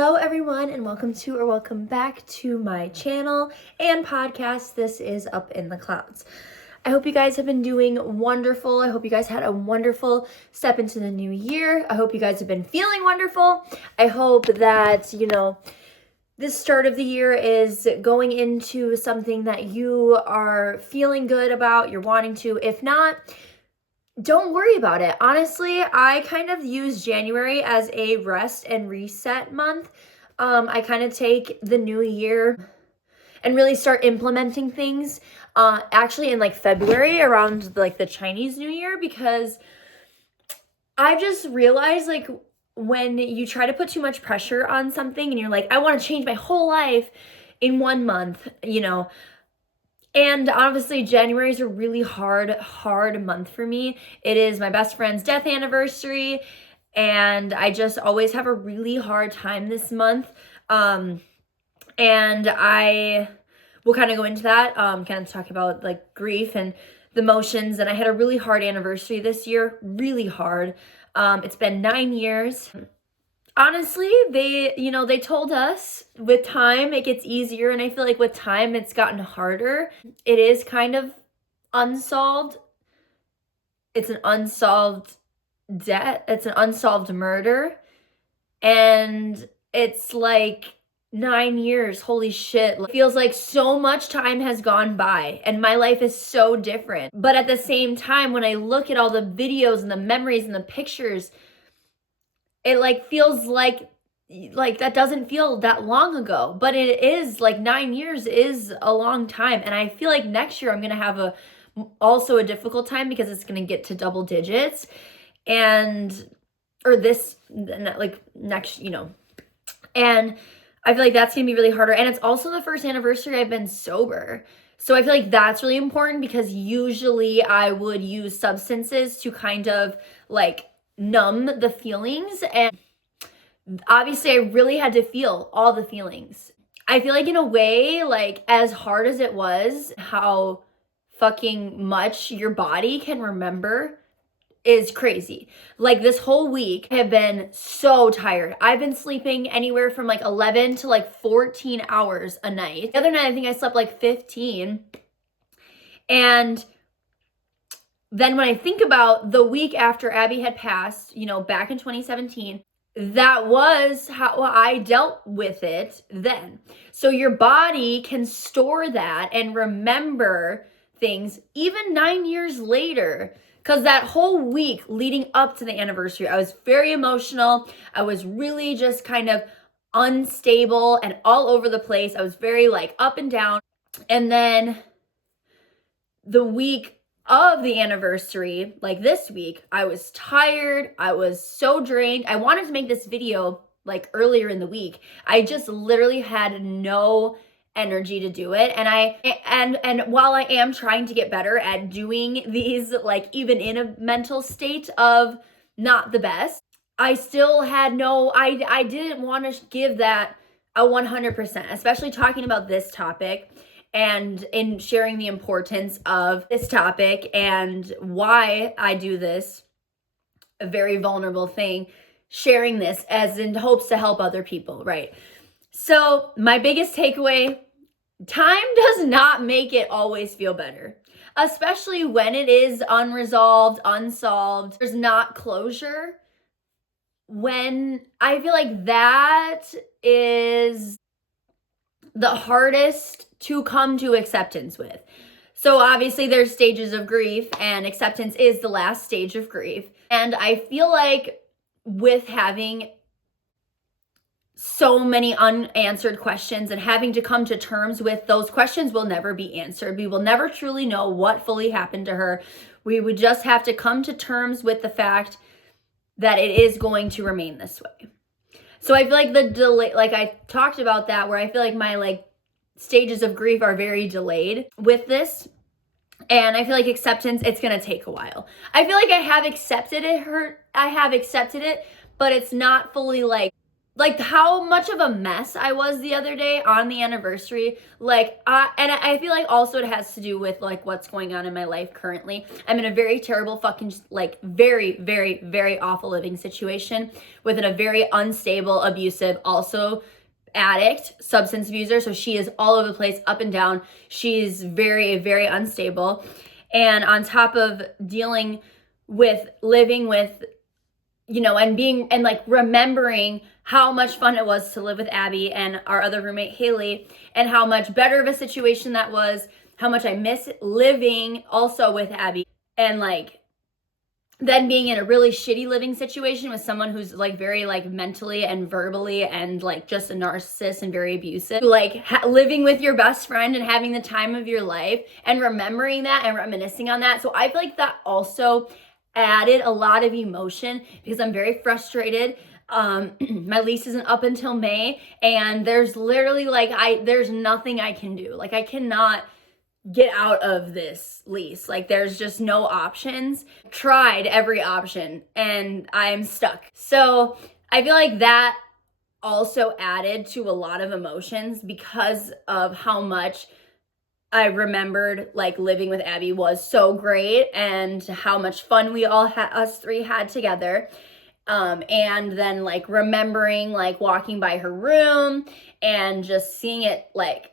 Hello everyone, and welcome back to my channel and podcast. This is Up in the Clouds. I hope you guys have been doing wonderful. I hope you guys had a wonderful step into the new year. I hope you guys have been feeling wonderful. I hope that, this start of the year is going into something that you are feeling good about, you're wanting to. If not, don't worry about it. Honestly, I kind of use January as a rest and reset month. I kind of take the new year and really start implementing things actually in like February around like the Chinese New Year, because I've just realized like when you try to put too much pressure on something and you're like, I want to change my whole life in 1 month, and obviously, January is a really hard month for me. It is my best friend's death anniversary, and I just always have a really hard time this month. And I will kind of go into that, kind of talk about like grief and the emotions. And I had a really hard anniversary this year, really hard. It's been 9 years. Honestly, they told us with time it gets easier, and I feel like with time it's gotten harder. It is kind of unsolved. It's an unsolved debt. It's an unsolved murder. And it's like 9 years. Holy shit. It feels like so much time has gone by and my life is so different. But at the same time, when I look at all the videos and the memories and the pictures, it like feels like that doesn't feel that long ago, but it is. Like 9 years is a long time. And I feel like next year I'm going to have also a difficult time because it's going to get to double digits, or this like next, and I feel like that's going to be really harder. And it's also the first anniversary I've been sober. So I feel like that's really important, because usually I would use substances to kind of like numb the feelings, and obviously I really had to feel all the feelings. I feel like in a way, like as hard as it was, how fucking much your body can remember is crazy. Like this whole week I have been so tired. I've been sleeping anywhere from like 11 to like 14 hours a night. The other night I think I slept like 15. And then when I think about the week after Abby had passed, back in 2017, that was how I dealt with it then. So your body can store that and remember things even 9 years later. Because that whole week leading up to the anniversary, I was very emotional. I was really just kind of unstable and all over the place. I was very like up and down. And then the week of the anniversary, like this week, I was tired. I was so drained. I wanted to make this video like earlier in the week. I just literally had no energy to do it. And while I am trying to get better at doing these, like even in a mental state of not the best, I still had I didn't want to give that a 100%, especially talking about this topic and in sharing the importance of this topic and why I do this, a very vulnerable thing, sharing this as in hopes to help other people, right? So my biggest takeaway: time does not make it always feel better, especially when it is unresolved, unsolved. There's not closure. When I feel like that is the hardest to come to acceptance with. So obviously there's stages of grief, and acceptance is the last stage of grief. And I feel like with having so many unanswered questions and having to come to terms with those questions will never be answered. We will never truly know what fully happened to her. We would just have to come to terms with the fact that it is going to remain this way. So I feel like the delay, like I talked about that, where I feel like my like stages of grief are very delayed with this. And I feel like acceptance, it's going to take a while. I feel like I have accepted it, but it's not fully like like how much of a mess I was the other day on the anniversary. Like, and I feel like also it has to do with like what's going on in my life currently. I'm in a very terrible fucking, like very, very, very awful living situation within a very unstable, abusive, also addict, substance abuser. So she is all over the place, up and down. She's very, very unstable. And on top of dealing with living with, you know, and being, and like remembering how much fun it was to live with Abby and our other roommate Haley, and how much better of a situation that was, how much I miss living also with Abby, and like then being in a really shitty living situation with someone who's like very like mentally and verbally and like just a narcissist and very abusive, like living with your best friend and having the time of your life and remembering that and reminiscing on that. So I feel like that also added a lot of emotion because I'm very frustrated. My lease isn't up until May, and there's literally like there's nothing I can do. Like I cannot get out of this lease. Like there's just no options. Tried every option and I'm stuck. So I feel like that also added to a lot of emotions because of how much I remembered like living with Abby was so great and how much fun we all had, us three had together. And then like remembering like walking by her room and just seeing it like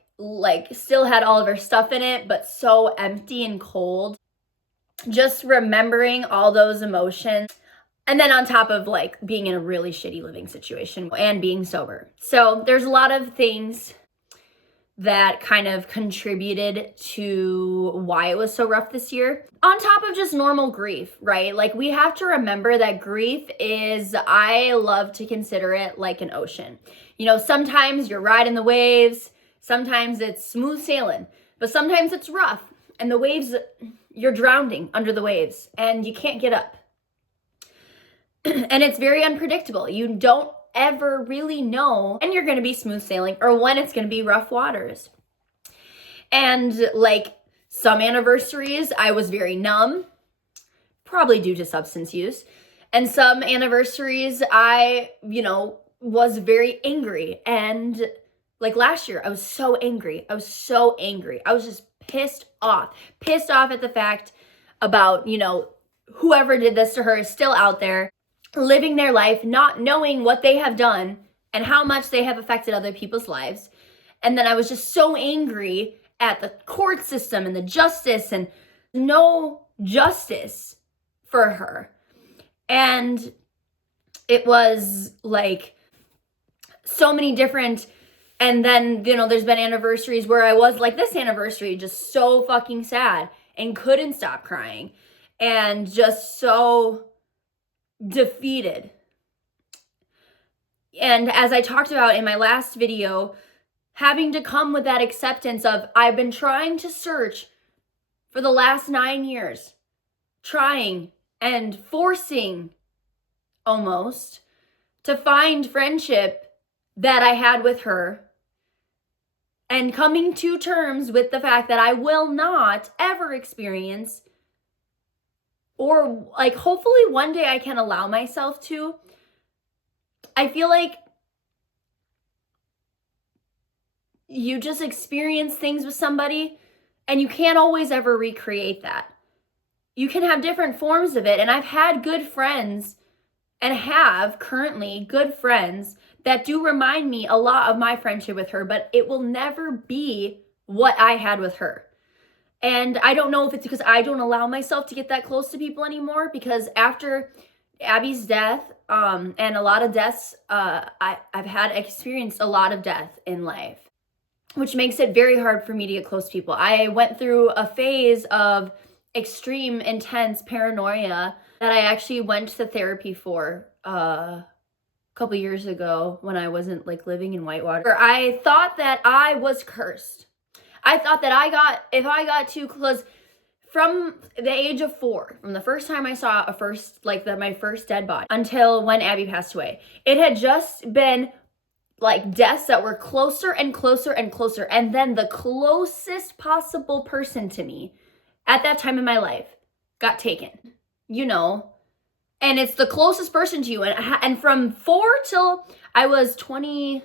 still had all of her stuff in it, but so empty and cold. Just remembering all those emotions. And then on top of like being in a really shitty living situation and being sober. So there's a lot of things that kind of contributed to why it was so rough this year. On top of just normal grief, right? Like we have to remember that grief is, I love to consider it like an ocean. You know, sometimes you're riding the waves, sometimes it's smooth sailing, but sometimes it's rough and the waves, you're drowning under the waves and you can't get up. And it's very unpredictable. You don't ever really know when you're going to be smooth sailing or when it's going to be rough waters. And like some anniversaries, I was very numb, probably due to substance use. And some anniversaries, I, you know, was very angry. And like last year, I was so angry. I was just pissed off at the fact about, you know, whoever did this to her is still out there, living their life, not knowing what they have done and how much they have affected other people's lives. And then I was just so angry at the court system and the justice, and no justice for her. And it was like so many different, and then, you know, there's been anniversaries where I was like this anniversary, just so fucking sad and couldn't stop crying and just so defeated. And as I talked about in my last video, having to come with that acceptance of, I've been trying to search for the last 9 years, trying and forcing almost to find friendship that I had with her, and coming to terms with the fact that I will not ever experience, or like hopefully one day I can allow myself to. I feel like you just experience things with somebody and you can't always ever recreate that. You can have different forms of it. And I've had good friends and have currently good friends that do remind me a lot of my friendship with her, but it will never be what I had with her. And I don't know if it's because I don't allow myself to get that close to people anymore, because after Abby's death, and a lot of deaths, I've had experienced a lot of death in life, which makes it very hard for me to get close to people. I went through a phase of extreme, intense paranoia that I actually went to therapy for a couple years ago when I wasn't like living in Whitewater. I thought that I was cursed. I thought that if I got too close, from the age of 4, from the first time I saw my first dead body until when Abby passed away, it had just been like deaths that were closer and closer and closer. And then the closest possible person to me at that time in my life got taken. You know, And it's the closest person to you. And from 4 till I was 20,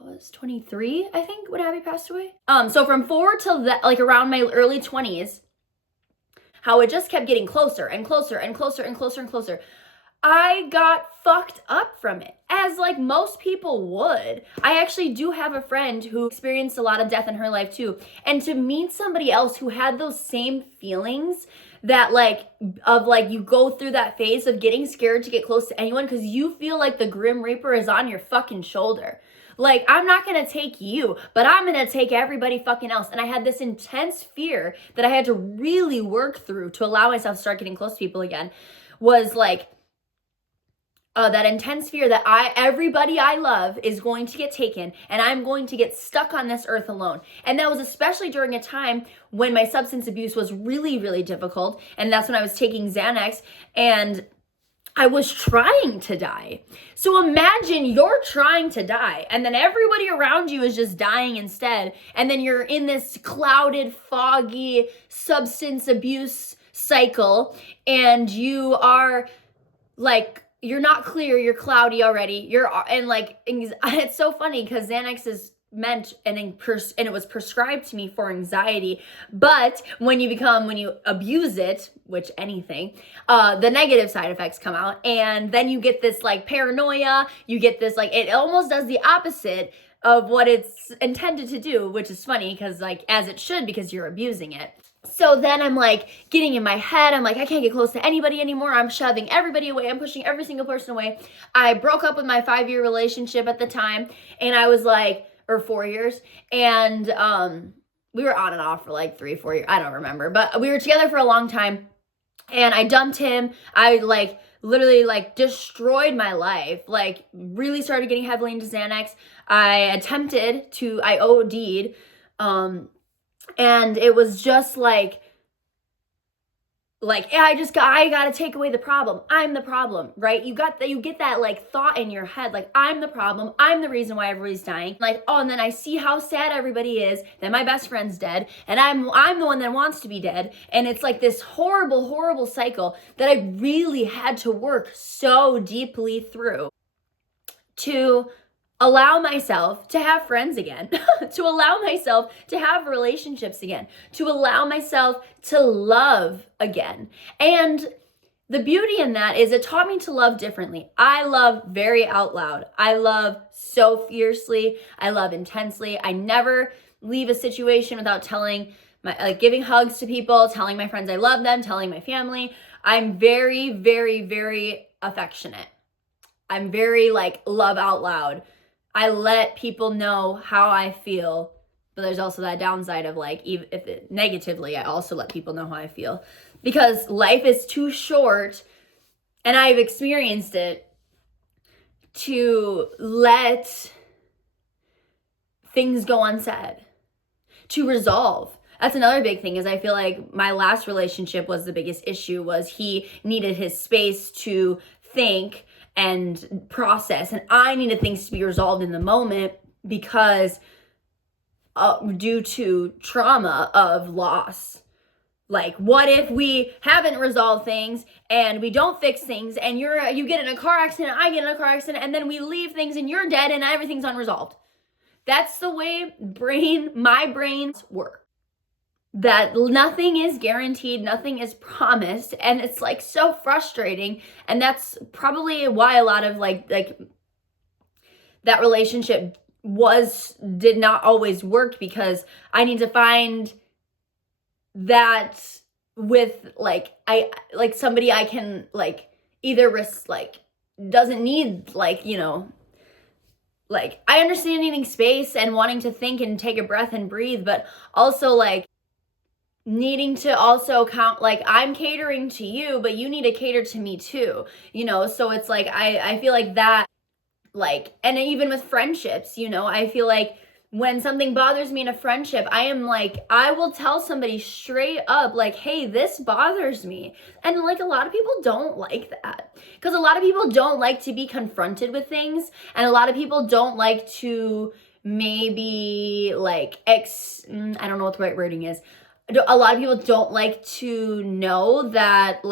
I was 23, I think, when Abby passed away. So from 4 till that, like around my early 20s, how it just kept getting closer and closer and closer and closer and closer. I got fucked up from it, as like most people would. I actually do have a friend who experienced a lot of death in her life too. And to meet somebody else who had those same feelings, that like, of like, you go through that phase of getting scared to get close to anyone because you feel like the Grim Reaper is on your fucking shoulder. Like, I'm not gonna take you, but I'm gonna take everybody fucking else. And I had this intense fear that I had to really work through to allow myself to start getting close to people again. Was like, that intense fear that everybody I love is going to get taken and I'm going to get stuck on this earth alone. And that was especially during a time when my substance abuse was really, really difficult. And that's when I was taking Xanax and I was trying to die. So imagine you're trying to die and then everybody around you is just dying instead. And then you're in this clouded, foggy substance abuse cycle and you are like, you're not clear, you're cloudy already. It's so funny because Xanax is meant and it was prescribed to me for anxiety. But when you abuse it, which anything, the negative side effects come out. And then you get this like paranoia, you get this like, it almost does the opposite of what it's intended to do, which is funny because like, as it should, because you're abusing it. So then I'm like getting in my head. I'm like, I can't get close to anybody anymore. I'm shoving everybody away. I'm pushing every single person away. I broke up with my 5-year relationship at the time. And I was like, or 4 years. And we were on and off for like 3-4 years. I don't remember. But we were together for a long time. And I dumped him. I like literally like destroyed my life. Like really started getting heavily into Xanax. I OD'd. And it was just like I gotta take away the problem. I'm the problem, right? You get that like thought in your head, like I'm the problem. I'm the reason why everybody's dying. Like, oh, and then I see how sad everybody is. Then my best friend's dead, and I'm the one that wants to be dead. And it's like this horrible, horrible cycle that I really had to work so deeply through to allow myself to have friends again, to allow myself to have relationships again, to allow myself to love again. And the beauty in that is it taught me to love differently. I love very out loud. I love so fiercely. I love intensely. I never leave a situation without giving hugs to people, telling my friends I love them, telling my family. I'm very, very, very affectionate. I'm very like love out loud. I let people know how I feel, but there's also that downside of like, even if it negatively, I also let people know how I feel because life is too short, and I've experienced it, to let things go unsaid, to resolve. That's another big thing is I feel like my last relationship was the biggest issue was he needed his space to think and process, and I needed things to be resolved in the moment because due to trauma of loss. Like, what if we haven't resolved things and we don't fix things and you get in a car accident, I get in a car accident, and then we leave things and you're dead and everything's unresolved. That's the way my brains work. That nothing is guaranteed, nothing is promised, and it's like so frustrating. And that's probably why a lot of like that relationship did not always work, because I need to find that with somebody I can like either doesn't need I understand needing space and wanting to think and take a breath and breathe, but also like needing to also count, like I'm catering to you, but you need to cater to me too, so it's like, I feel like that, and even with friendships, I feel like when something bothers me in a friendship, I will tell somebody straight up, like, hey, this bothers me. And a lot of people don't like that, because a lot of people don't like to be confronted with things. And a lot of people don't like to maybe I don't know what the right wording is. A lot of people don't like to know that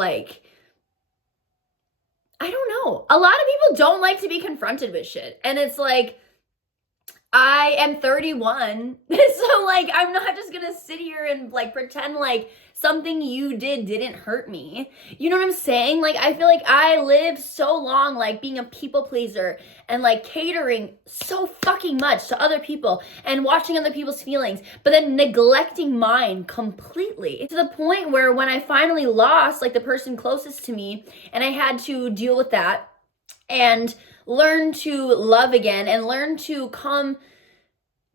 I don't know. A lot of people don't like to be confronted with shit. And it's like, I am 31. So like, I'm not just gonna sit here and like pretend like something you didn't hurt me. You know what I'm saying? Like, I feel like I lived so long like being a people pleaser and like catering so fucking much to other people and watching other people's feelings, but then neglecting mine completely, to the point where when I finally lost like the person closest to me and I had to deal with that and learn to love again and learn to come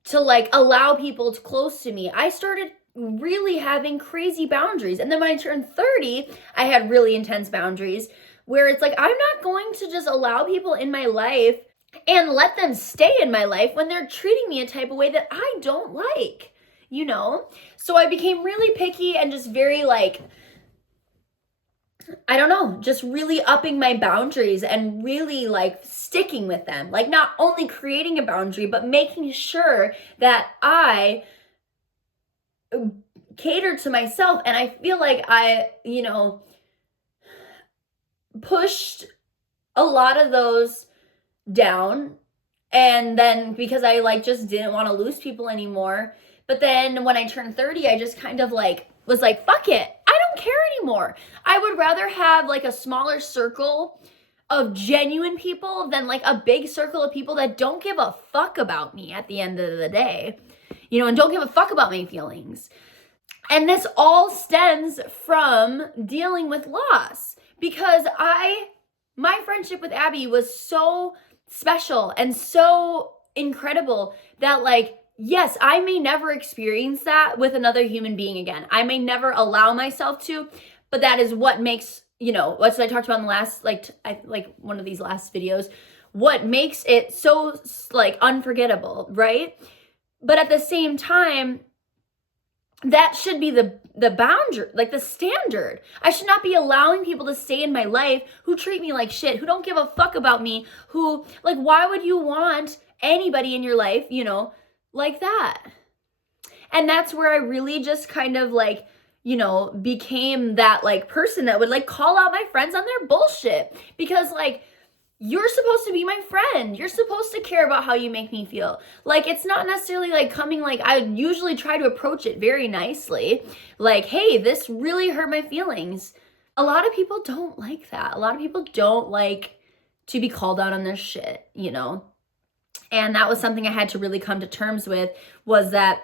to like allow people to close to me, I started really having crazy boundaries. And then when I turned 30, I had really intense boundaries where it's like, I'm not going to just allow people in my life and let them stay in my life when they're treating me a type of way that I don't like, you know? So I became really picky and just very like, I don't know, just really upping my boundaries and really like sticking with them. Like, not only creating a boundary, but making sure that I cater to myself. And I feel like I, you know, pushed a lot of those down. And then because I like just didn't want to lose people anymore. But then when I turned 30, I just kind of like was like, fuck it. I don't care anymore. I would rather have like a smaller circle of genuine people than like a big circle of people that don't give a fuck about me at the end of the day, you know, and don't give a fuck about my feelings. And this all stems from dealing with loss, because my friendship with Abby was so special and so incredible that like, yes, I may never experience that with another human being again. I may never allow myself to, but that is what makes, you know, what I talked about in the last, like one of these last videos, what makes it so like unforgettable, right? But at the same time, that should be the boundary, like the standard. I should not be allowing people to stay in my life who treat me like shit, who don't give a fuck about me, who, like, why would you want anybody in your life, you know, like that? And that's where I really just kind of like, you know, became that like person that would like call out my friends on their bullshit, because like, you're supposed to be my friend. You're supposed to care about how you make me feel. Like, it's not necessarily like coming, like, I usually try to approach it very nicely. Like, hey, this really hurt my feelings. A lot of people don't like that. A lot of people don't like to be called out on their shit, you know? And that was something I had to really come to terms with, was that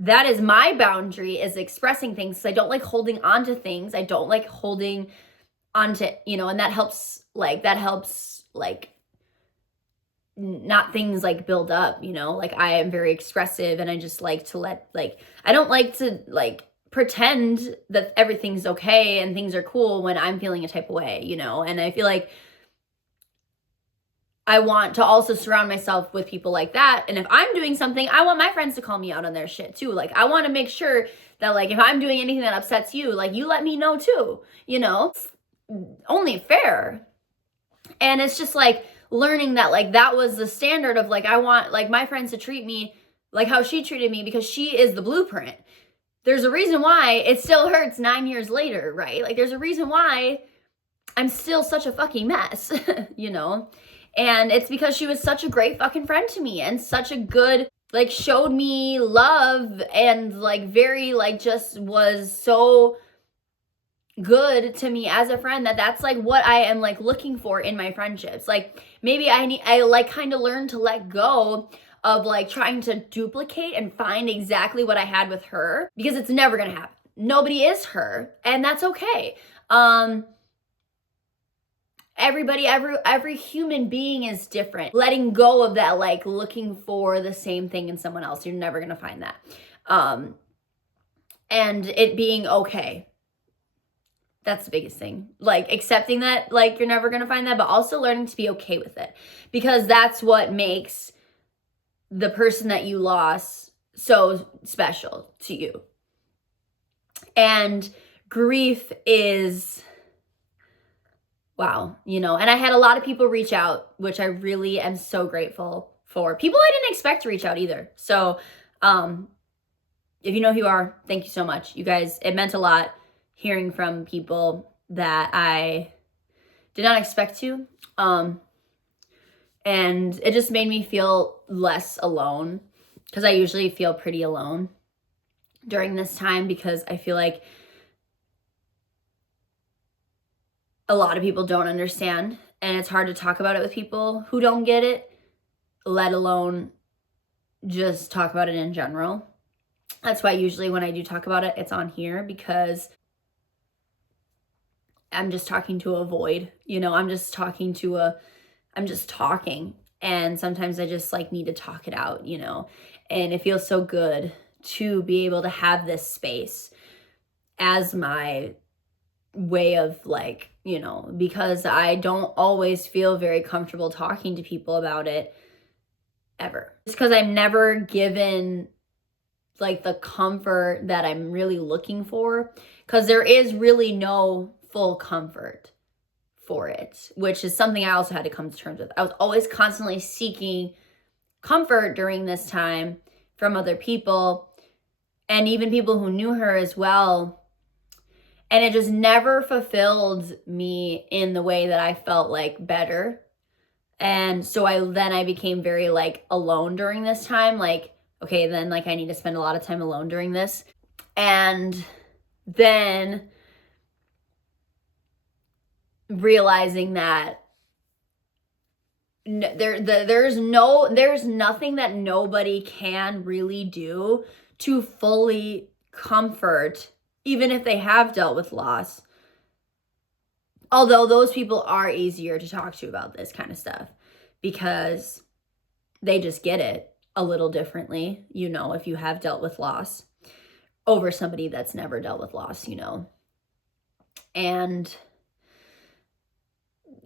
is my boundary, is expressing things. So I don't like holding on to things. I don't like holding onto, you know, and that helps like not things like build up, you know, like I am very expressive and I just like to let, like, I don't like to like pretend that everything's okay and things are cool when I'm feeling a type of way, you know. And I feel like I want to also surround myself with people like that. And if I'm doing something, I want my friends to call me out on their shit too. Like, I want to make sure that like if I'm doing anything that upsets you, like, you let me know too, you know. It's only fair. And it's just like learning that like that was the standard of like, I want like my friends to treat me like how she treated me, because she is the blueprint. There's a reason why it still hurts 9 years later, right? Like, there's a reason why I'm still such a fucking mess, you know? And it's because she was such a great fucking friend to me and such a good, like, showed me love and like very like just was so good to me as a friend, that's like what I am like looking for in my friendships. Like, maybe I like kind of learned to let go of like trying to duplicate and find exactly what I had with her, because it's never gonna happen. Nobody is her, and that's okay. Every human being is different. Letting go of that like looking for the same thing in someone else, you're never gonna find that. And it being okay. That's the biggest thing. Like, accepting that, like, you're never going to find that, but also learning to be okay with it, because that's what makes the person that you lost so special to you. And grief is, wow, you know, and I had a lot of people reach out, which I really am so grateful for. People I didn't expect to reach out either. So, if you know who you are, thank you so much. You guys, it meant a lot hearing from people that I Did not expect to. And it just made me feel less alone, because I usually feel pretty alone during this time, because I feel like a lot of people don't understand, and it's hard to talk about it with people who don't get it, let alone just talk about it in general. That's why usually when I do talk about it, it's on here, because I'm just talking to a void, you know, I'm just talking, and sometimes I just like need to talk it out, you know, and it feels so good to be able to have this space as my way of like, you know, because I don't always feel very comfortable talking to people about it ever. It's because I'm never given like the comfort that I'm really looking for, because there is really no full comfort for it, which is something I also had to come to terms with. I was always constantly seeking comfort during this time from other people, and even people who knew her as well. And it just never fulfilled me in the way that I felt like better. And so I became very like alone during this time. Like, okay, then like I need to spend a lot of time alone during this. And then realizing that there's nothing that nobody can really do to fully comfort, even if they have dealt with loss. Although those people are easier to talk to about this kind of stuff, because they just get it a little differently, you know, if you have dealt with loss over somebody that's never dealt with loss, you know. And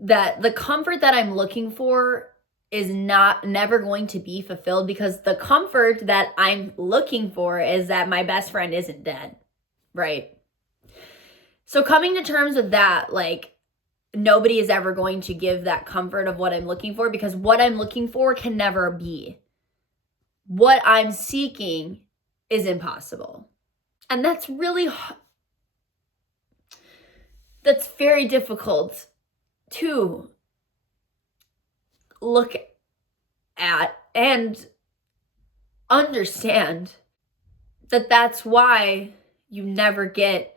that the comfort that I'm looking for is never going to be fulfilled, because the comfort that I'm looking for is that my best friend isn't dead, right? So coming to terms with that, like, nobody is ever going to give that comfort of what I'm looking for, because what I'm looking for can never be. What I'm seeking is impossible. And that's really, that's very difficult to look at and understand, that that's why you never get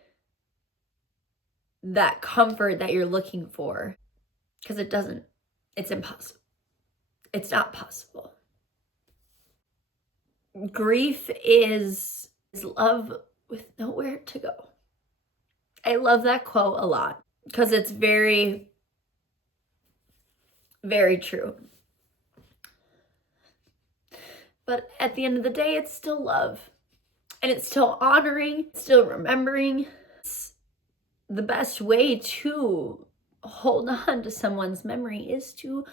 that comfort that you're looking for, because it's impossible. It's not possible. Grief is love with nowhere to go. I love that quote a lot, because it's very, very true. But at the end of the day, it's still love. And it's still honoring, still remembering. It's the best way to hold on to someone's memory is to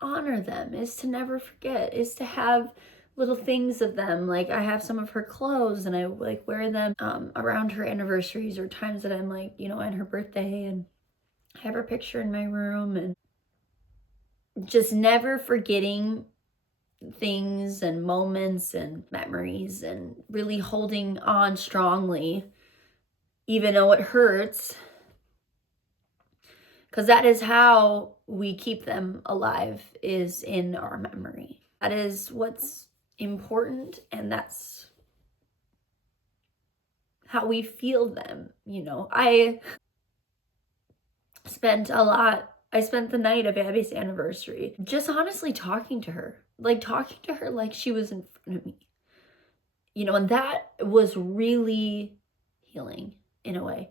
honor them, is to never forget, is to have little things of them. Like, I have some of her clothes, and I like wear them around her anniversaries or times that I'm like, you know, on her birthday, and I have her picture in my room. And just never forgetting things and moments and memories, and really holding on strongly, even though it hurts, because that is how we keep them alive, is in our memory. That is what's important, and that's how we feel them, you know. I spent the night of Abby's anniversary just honestly talking to her like she was in front of me, you know, and that was really healing in a way.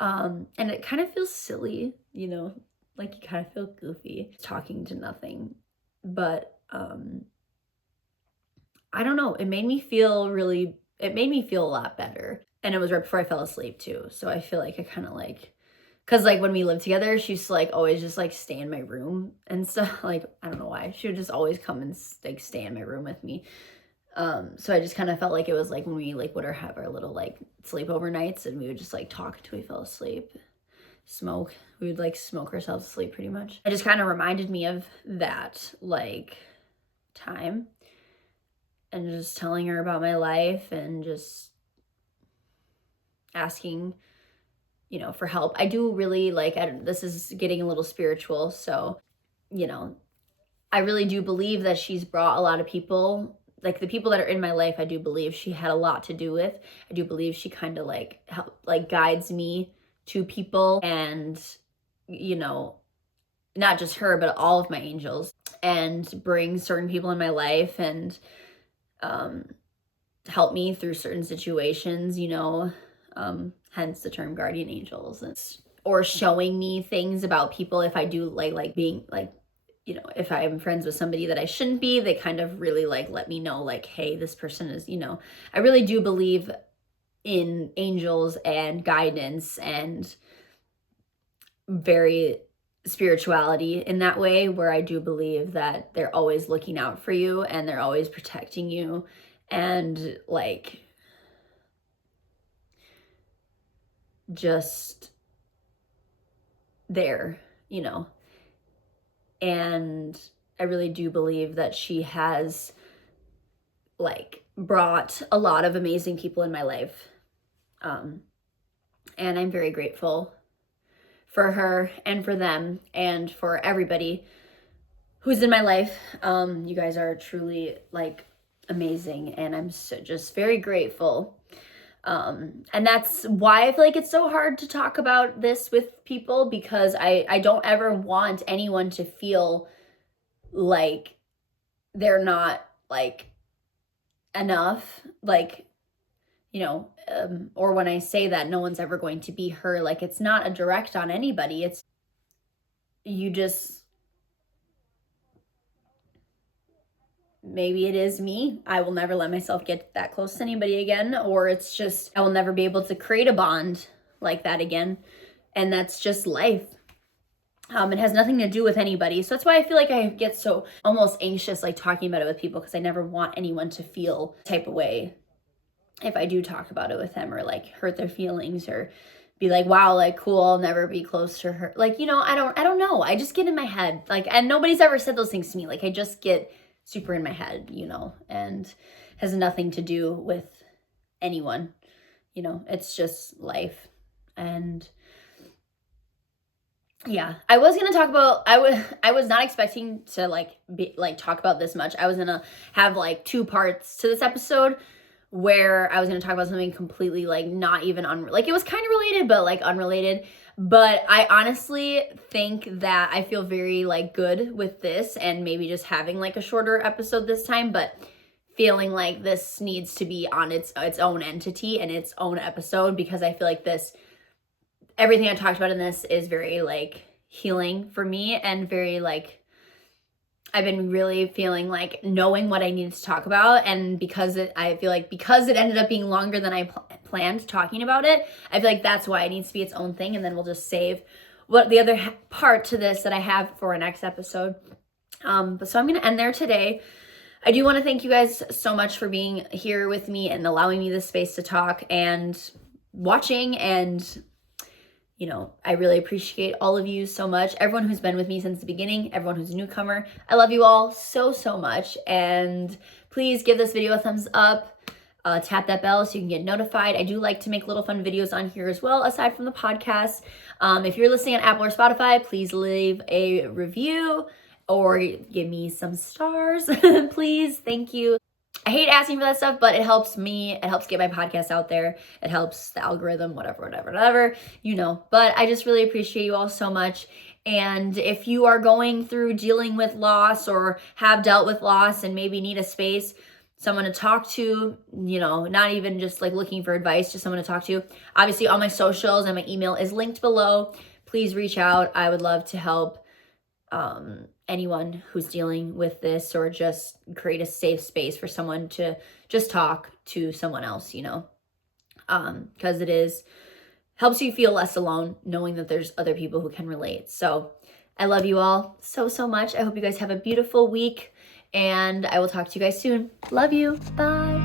And it kind of feels silly, you know, like you kind of feel goofy talking to nothing, but I don't know, it made me feel a lot better. And it was right before I fell asleep too, so I feel like I kind of like, because like when we lived together, she used to like always just like stay in my room and stuff. Like, I don't know why, she would just always come and like stay in my room with me. So I just kind of felt like it was like when we like would have our little like sleepover nights, and we would just like talk until we fell asleep, smoke. We would like smoke ourselves to sleep pretty much. It just kind of reminded me of that like time, and just telling her about my life, and just asking you know, for help. I do really like, this is getting a little spiritual, so, you know, I really do believe that she's brought a lot of people, like the people that are in my life, I do believe she had a lot to do with. I do believe she kind of like guides me to people, and, you know, not just her, but all of my angels, and brings certain people in my life and help me through certain situations, you know, hence the term guardian angels, or showing me things about people. If I do like being like, you know, if I'm friends with somebody that I shouldn't be, they kind of really like let me know like, hey, this person is, you know, I really do believe in angels and guidance and very spirituality in that way, where I do believe that they're always looking out for you and they're always protecting you and like just there, you know. And I really do believe that she has like brought a lot of amazing people in my life. And I'm very grateful for her and for them and for everybody who's in my life. You guys are truly like amazing, and I'm just very grateful. And that's why I feel like it's so hard to talk about this with people, because I don't ever want anyone to feel like they're not like enough, like, you know, or when I say that no one's ever going to be her, like it's not a direct on anybody. It's, you just, maybe it is me. I will never let myself get that close to anybody again, or it's just, I will never be able to create a bond like that again. And that's just life. It has nothing to do with anybody. So that's why I feel like I get so almost anxious, like talking about it with people, because I never want anyone to feel type of way if I do talk about it with them, or like hurt their feelings, or be like, wow, like cool, I'll never be close to her. Like, you know, I don't know. I just get in my head, like, and nobody's ever said those things to me. Like, I just get super in my head, you know, and has nothing to do with anyone, you know, it's just life. And yeah, I was going to talk about, I was not expecting to talk about this much. I was going to have like 2 parts to this episode, where I was going to talk about something completely like not even like it was kind of related, but like unrelated. But I honestly think that I feel very like good with this, and maybe just having like a shorter episode this time, but feeling like this needs to be on its own entity and its own episode, because I feel like everything I talked about in this is very like healing for me, and very like, I've been really feeling like knowing what I needed to talk about. And I feel like because it ended up being longer than I planned talking about it, I feel like that's why it needs to be its own thing. And then we'll just save what the other part to this that I have for a next episode. So I'm going to end there today. I do want to thank you guys so much for being here with me and allowing me this space to talk and watching. And you know, I really appreciate all of you so much. Everyone who's been with me since the beginning, everyone who's a newcomer, I love you all so, so much. And please give this video a thumbs up. Tap that bell so you can get notified. I do like to make little fun videos on here as well, aside from the podcast. If you're listening on Apple or Spotify, please leave a review or give me some stars, please. Thank you. I hate asking for that stuff, but it helps me. It helps get my podcast out there. It helps the algorithm, whatever, you know. But I just really appreciate you all so much. And if you are going through dealing with loss, or have dealt with loss and maybe need a space, someone to talk to, you know, not even just like looking for advice, just someone to talk to. Obviously, all my socials and my email is linked below. Please reach out. I would love to help anyone who's dealing with this, or just create a safe space for someone to just talk to someone else, you know, because helps you feel less alone knowing that there's other people who can relate. So I love you all so, so much. I hope you guys have a beautiful week, and I will talk to you guys soon. Love you. Bye.